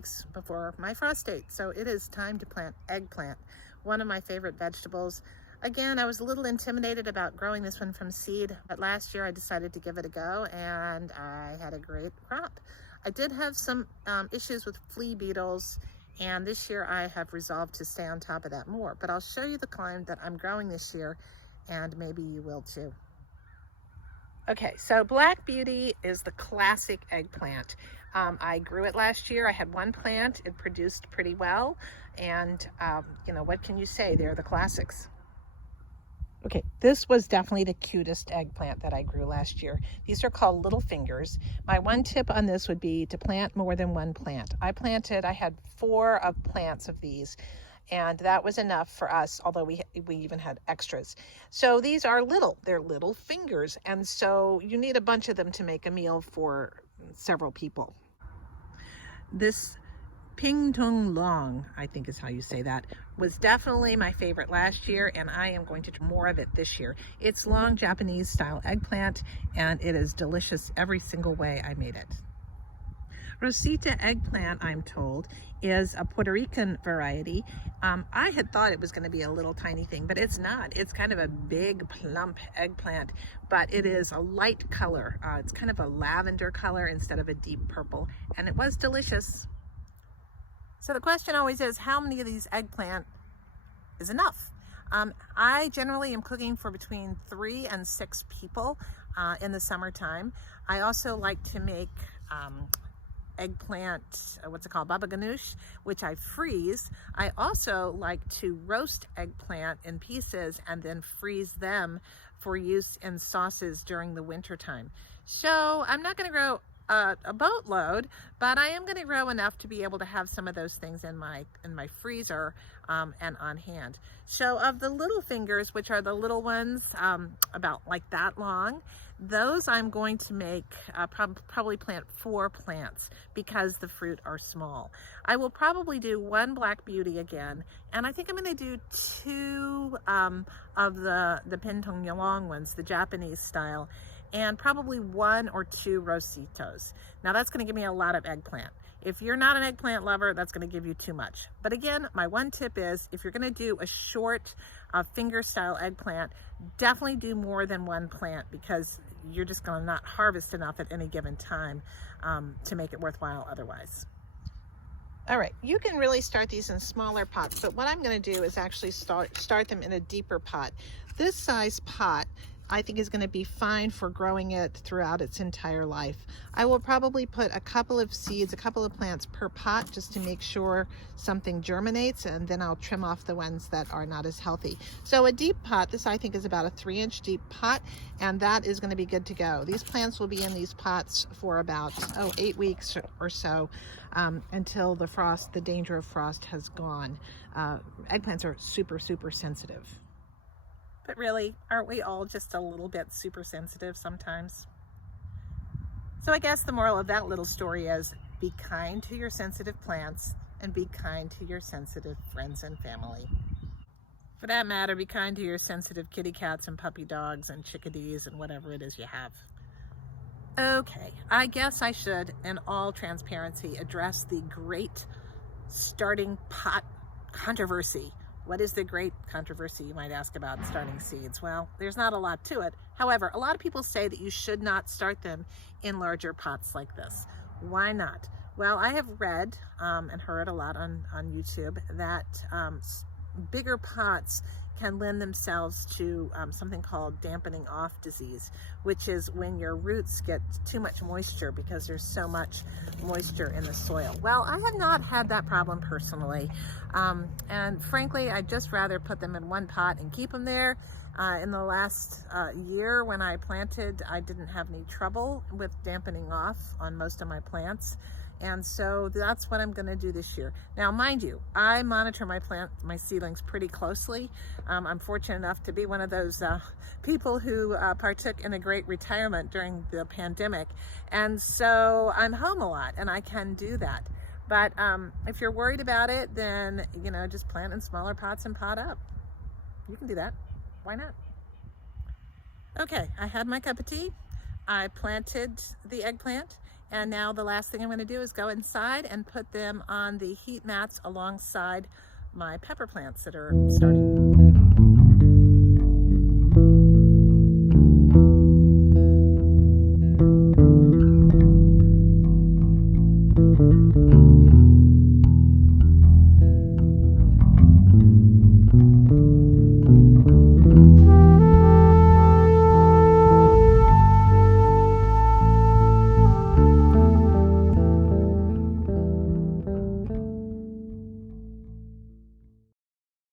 weeks before my frost date, so it is time to plant eggplant, one of my favorite vegetables. Again, I was a little intimidated about growing this one from seed, but last year I decided to give it a go and I had a great crop. I did have some issues with flea beetles, and this year I have resolved to stay on top of that more, but I'll show you the kind that I'm growing this year and maybe you will too. Okay, so Black Beauty is the classic eggplant. I grew it last year. I had one plant. It produced pretty well. And, you know, what can you say? They're the classics. Okay, this was definitely the cutest eggplant that I grew last year. These are called little fingers. My one tip on this would be to plant more than one plant. I had 4 plants of these, and that was enough for us, although we even had extras. So these are little, they're little fingers, and so you need a bunch of them to make a meal for several people. This Tung long, I think is how you say that, was definitely my favorite last year, and I am going to do more of it this year. It's long Japanese style eggplant, and it is delicious every single way I made it. Rosita eggplant, I'm told, is a Puerto Rican variety. I had thought it was going to be a little tiny thing, but it's not. It's kind of a big plump eggplant, but it is a light color. It's kind of a lavender color instead of a deep purple, and it was delicious. So the question always is, how many of these eggplant is enough? I generally am cooking for between 3 and 6 people in the summertime. I also like to make eggplant, what's it called, baba ganoush, which I freeze. I also like to roast eggplant in pieces and then freeze them for use in sauces during the winter time. So I'm not going to grow a boatload, but I am going to grow enough to be able to have some of those things in my freezer and on hand. So of the little fingers, which are the little ones about like that long, those I'm going to make probably plant 4 plants because the fruit are small. I will probably do 1 Black Beauty again, and I think I'm going to do 2 of the Pintong long ones, the Japanese style, and probably 1 or 2 Rositos. Now that's going to give me a lot of eggplant. If you're not an eggplant lover, that's going to give you too much. But again, my one tip is, if you're going to do a short finger style eggplant, definitely do more than 1 plant, because you're just going to not harvest enough at any given time to make it worthwhile otherwise. All right, you can really start these in smaller pots, but what I'm going to do is actually start them in a deeper pot. This size pot I think is going to be fine for growing it throughout its entire life. I will probably put a couple of seeds, a couple of plants per pot, just to make sure something germinates, and then I'll trim off the ones that are not as healthy. So a deep pot, this I think is about a 3-inch deep pot, and that is going to be good to go. These plants will be in these pots for about 8 weeks or so, until the danger of frost has gone. Eggplants are super sensitive. But really, aren't we all just a little bit super sensitive sometimes? So I guess the moral of that little story is, be kind to your sensitive plants and be kind to your sensitive friends and family. For that matter, be kind to your sensitive kitty cats and puppy dogs and chickadees and whatever it is you have. Okay, I guess I should, in all transparency, address the great starting pot controversy. What is the great controversy, you might ask, about starting seeds? Well, there's not a lot to it. However, a lot of people say that you should not start them in larger pots like this. Why not? Well, I have read and heard a lot on YouTube that bigger pots can lend themselves to something called dampening off disease, which is when your roots get too much moisture because there's so much moisture in the soil. Well, I have not had that problem personally, and frankly, I'd just rather put them in one pot and keep them there. In the last year when I planted, I didn't have any trouble with dampening off on most of my plants. And so that's what I'm going to do this year. Now, mind you, I monitor my seedlings pretty closely. I'm fortunate enough to be one of those people who partook in a great retirement during the pandemic. And so I'm home a lot and I can do that. But if you're worried about it, then, you know, just plant in smaller pots and pot up. You can do that. Why not? Okay, I had my cup of tea. I planted the eggplant, And now the last thing I'm going to do is go inside and put them on the heat mats alongside my pepper plants that are starting.